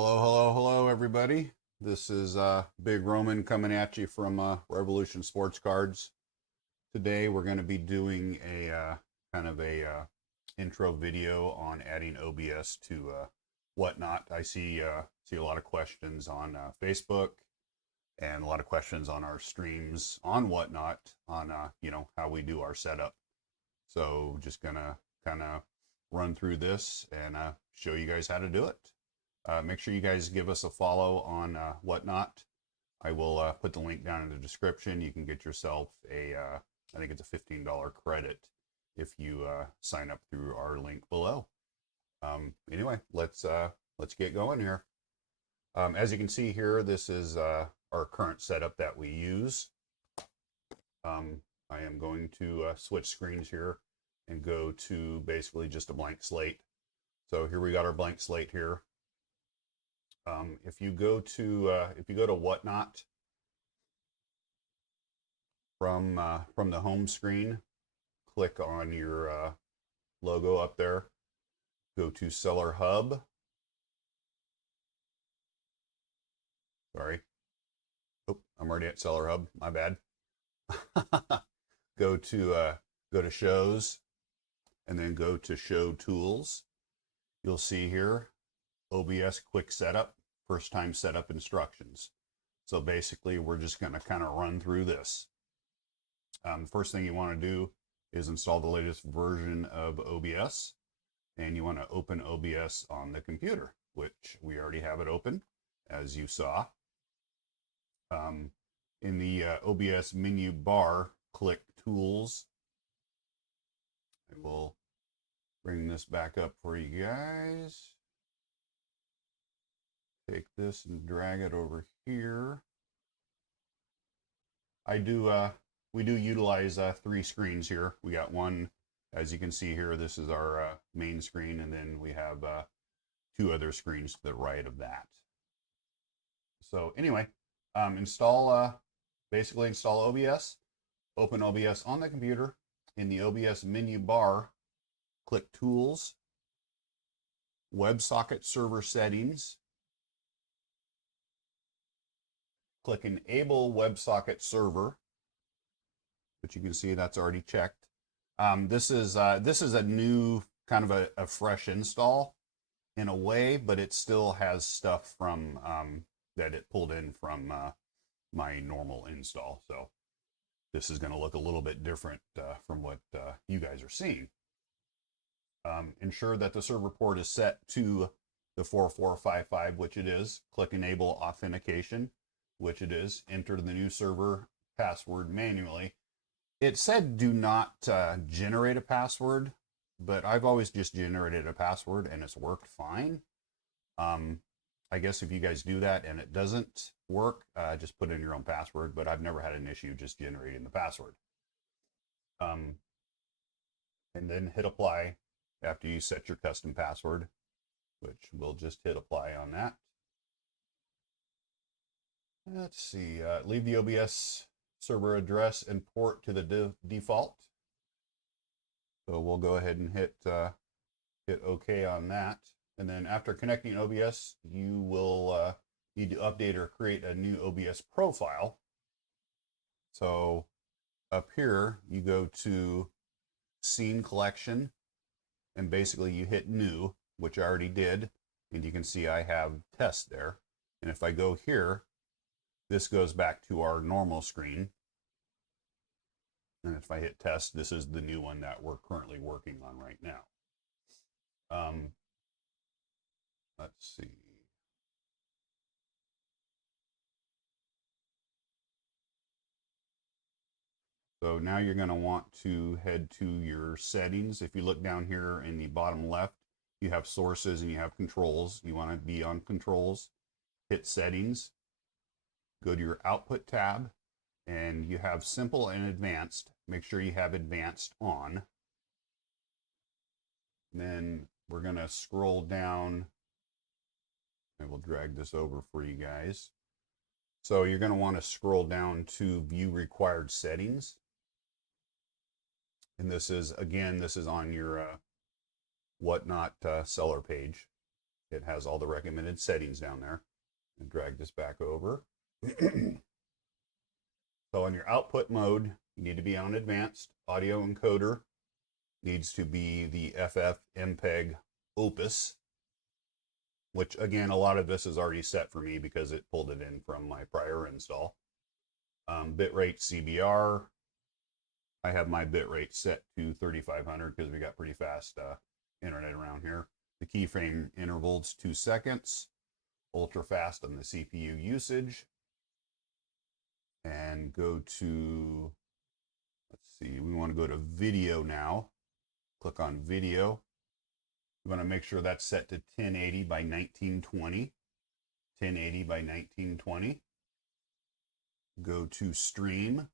Hello, everybody. This is Big Roman coming at you from Revolution Sports Cards. Today, we're going to be doing a kind of a intro video on adding OBS to Whatnot. I see a lot of questions on Facebook and a lot of questions on our streams on Whatnot on how we do our setup. So, just gonna kind of run through this and show you guys how to do it. Make sure you guys give us a follow on Whatnot. I will put the link down in the description. You can get yourself I think it's a $15 credit if you sign up through our link below. Anyway, let's get going here. As you can see here, this is our current setup that we use. I am going to switch screens here and go to basically just a blank slate. So here we got our blank slate here. If you go to Whatnot from the home screen, click on your logo up there. Go to Seller Hub. Sorry. Oh, I'm already at Seller Hub. My bad. Go to Shows, and then go to Show Tools. You'll see here OBS Quick Setup, First Time Setup Instructions. So basically, we're just going to kind of run through this. First thing you want to do is install the latest version of OBS, and you want to open OBS on the computer, which we already have it open, as you saw. In the OBS menu bar, click Tools. I will bring this back up for you guys. Take this and drag it over here. We do utilize 3 screens here. We got one, as you can see here, this is our main screen, and then we have 2 other screens to the right of that. So anyway, basically install OBS, open OBS on the computer. In the OBS menu bar, click Tools, WebSocket Server Settings, click Enable WebSocket Server, which you can see that's already checked. This is a new kind of a fresh install in a way, but it still has stuff from that it pulled in from my normal install. So this is going to look a little bit different from what you guys are seeing. Ensure that the server port is set to the 4455, which it is. Click Enable Authentication, which it is. Enter the new server password manually. It said do not generate a password, but I've always just generated a password and it's worked fine. I guess if you guys do that and it doesn't work, just put in your own password, but I've never had an issue just generating the password. And then hit apply after you set your custom password, which we'll just hit apply on that. Let's see, leave the OBS server address and port to the default. So we'll go ahead and hit OK on that. And then after connecting OBS, you will need to update or create a new OBS profile. So up here, you go to Scene Collection, and basically you hit New, which I already did. And you can see I have Test there. And if I go here, this goes back to our normal screen. And if I hit Test, this is the new one that we're currently working on right now. Let's see. So now you're going to want to head to your settings. If you look down here in the bottom left, you have sources and you have controls. You want to be on controls. Hit settings. Go to your output tab, and you have simple and advanced. Make sure you have advanced on. And then we're going to scroll down. I will drag this over for you guys. So you're going to want to scroll down to view required settings. And this is, again, this is on your Whatnot seller page. it has all the recommended settings down there. And drag this back over. So on your output mode, you need to be on advanced. Audio encoder needs to be the FF-MPEG Opus, which again, a lot of this is already set for me because it pulled it in from my prior install. Bitrate CBR. I have my bitrate set to 3500 because we got pretty fast internet around here. The keyframe interval's 2 seconds. Ultra fast on the CPU usage. And go to, let's see, we want to go to video now. Click on video. We want to make sure that's set to 1080 by 1920. 1080 by 1920. Go to stream.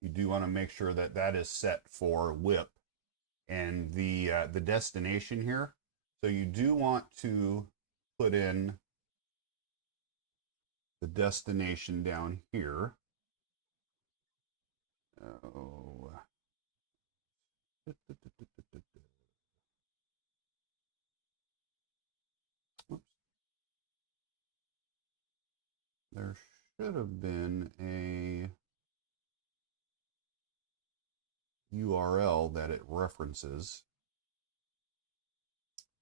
You do want to make sure that that is set for WIP and the destination here. So you do want to put in the destination down here. Oh. Oops. There should have been a URL that it references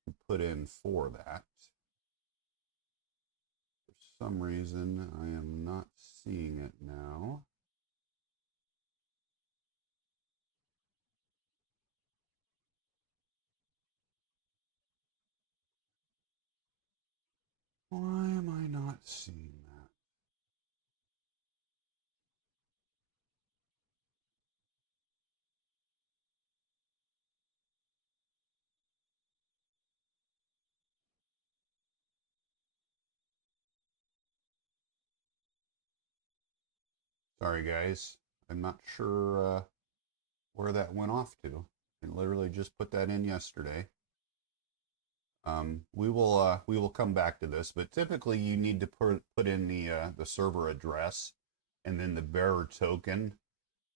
to put in for that. For some reason, I am not seeing it now. Why am I not seeing that? Sorry, guys. I'm not sure where that went off to. I literally just put that in yesterday. We will come back to this, but typically you need to put in the server address and then the bearer token.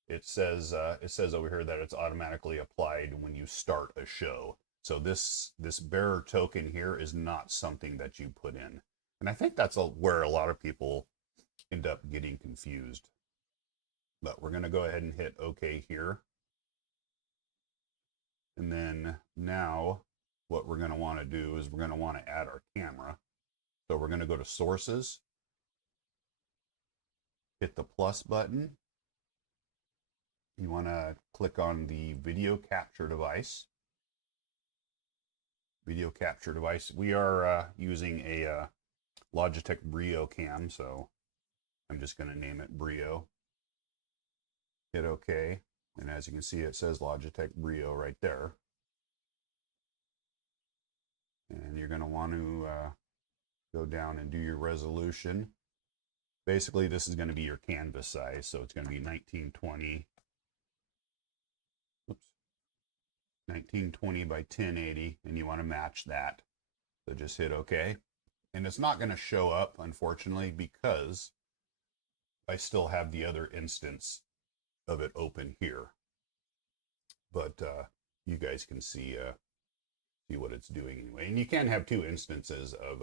It says over here that it's automatically applied when you start a show. So this bearer token here is not something that you put in, and I think that's where a lot of people end up getting confused. But we're going to go ahead and hit OK here, and then now what we're going to want to do is we're going to want to add our camera. So we're going to go to sources, hit the plus button. You want to click on the video capture device. Video capture device. We are using a Logitech Brio cam, so I'm just going to name it Brio. Hit OK, and as you can see, it says Logitech Brio right there. And you're going to want to go down and do your resolution. Basically, this is going to be your canvas size, so it's going to be 1920. Oops, 1920 by 1080, and you want to match that. So just hit OK. And it's not going to show up, unfortunately, because I still have the other instance of it open here. But you guys can see what it's doing anyway. And you can have two instances of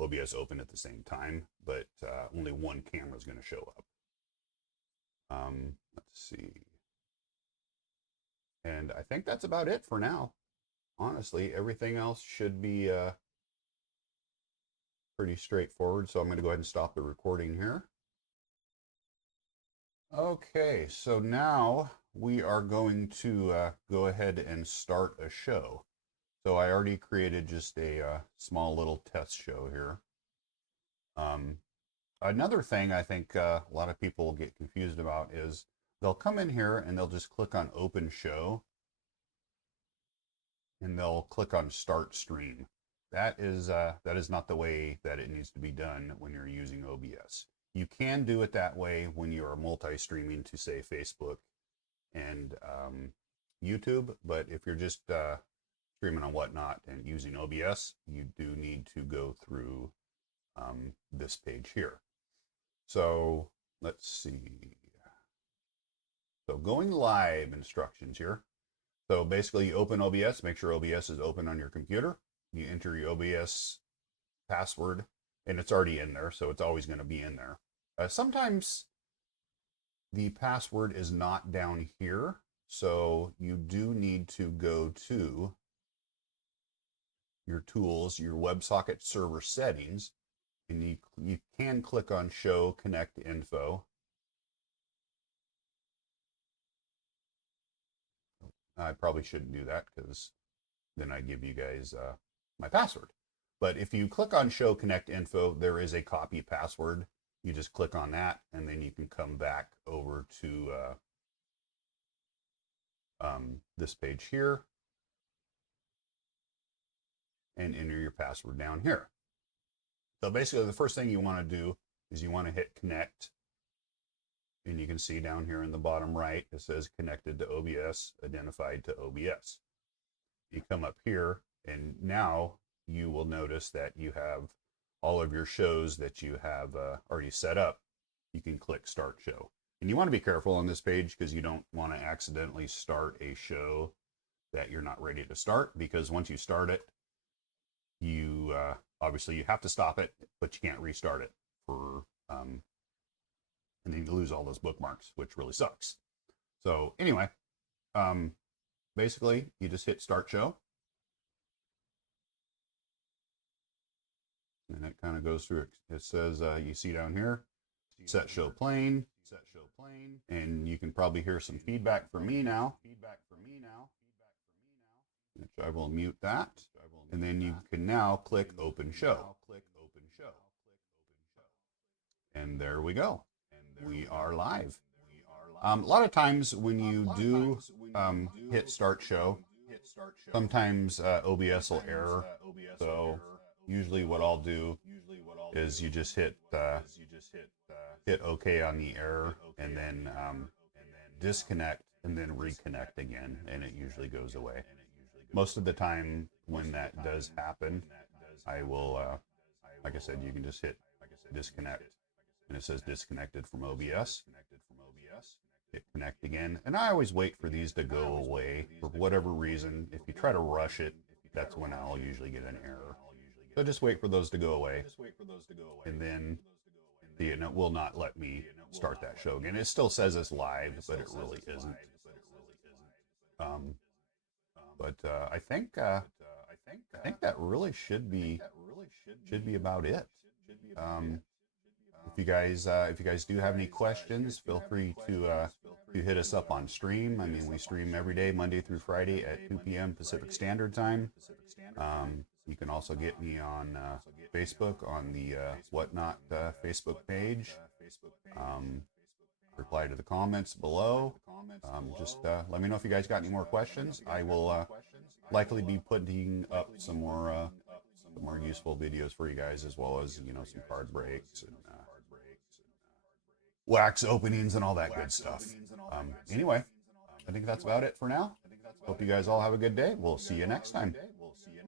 OBS open at the same time, but only one camera is going to show up. Let's see. And I think that's about it for now. Honestly, everything else should be pretty straightforward. So I'm going to go ahead and stop the recording here. Okay, so now we are going to go ahead and start a show. So I already created just a small little test show here. Another thing I think a lot of people get confused about is they'll come in here and they'll just click on Open Show, and they'll click on Start Stream. That is not the way that it needs to be done when you're using OBS. You can do it that way when you are multi-streaming to, say, Facebook and YouTube, but if you're just streaming on whatnot and using OBS, you do need to go through this page here. So let's see. So going live instructions here. So basically you open OBS, make sure OBS is open on your computer. you enter your OBS password, and it's already in there, so it's always going to be in there. Sometimes the password is not down here, so you do need to go to your tools, your WebSocket server settings, and you can click on Show Connect Info. I probably shouldn't do that because then I give you guys my password. But if you click on Show Connect Info, there is a copy password. You just click on that, and then you can come back over to this page here and enter your password down here. So basically, the first thing you want to do is you want to hit Connect. And you can see down here in the bottom right, it says connected to OBS, identified to OBS. You come up here, and now you will notice that you have all of your shows that you have already set up. You can click Start Show. And you want to be careful on this page because you don't want to accidentally start a show that you're not ready to start, because once you start it, you obviously you have to stop it, but you can't restart it for and then you lose all those bookmarks, which really sucks. So anyway, basically you just hit Start Show. And it kind of goes through it. It says, you see down here, set show plane. And you can probably hear some feedback from me now. Which I will mute that. And then you can now click Open Show. And there we go. We are live. A lot of times when you do hit Start Show, sometimes OBS will error. So usually what I'll do is you just hit OK on the error, and then disconnect and then reconnect again, and it usually goes away. Most of the time when that does happen, I will, like I said, you can just hit disconnect, and it says disconnected from OBS. Hit connect again, and I always wait for these to go away for whatever reason. If you try to rush it, that's when I'll usually get an error. So just wait for those to go away, and then it will not let me start that show again. It still says it's live, but it really isn't. But I think that really should be about it. If you guys do have any questions, feel free to hit us up on stream. I mean, we stream every day, Monday through Friday at 2 p.m. Pacific Standard Time. You can also get me on Facebook on the Whatnot Facebook page. Reply to the comments below. Just let me know if you guys got any more questions. I will likely be putting up some more useful videos for you guys, as well as some card breaks and wax openings and all that good stuff. Anyway, I think that's about it for now. Hope you guys all have a good day. We'll see you next time.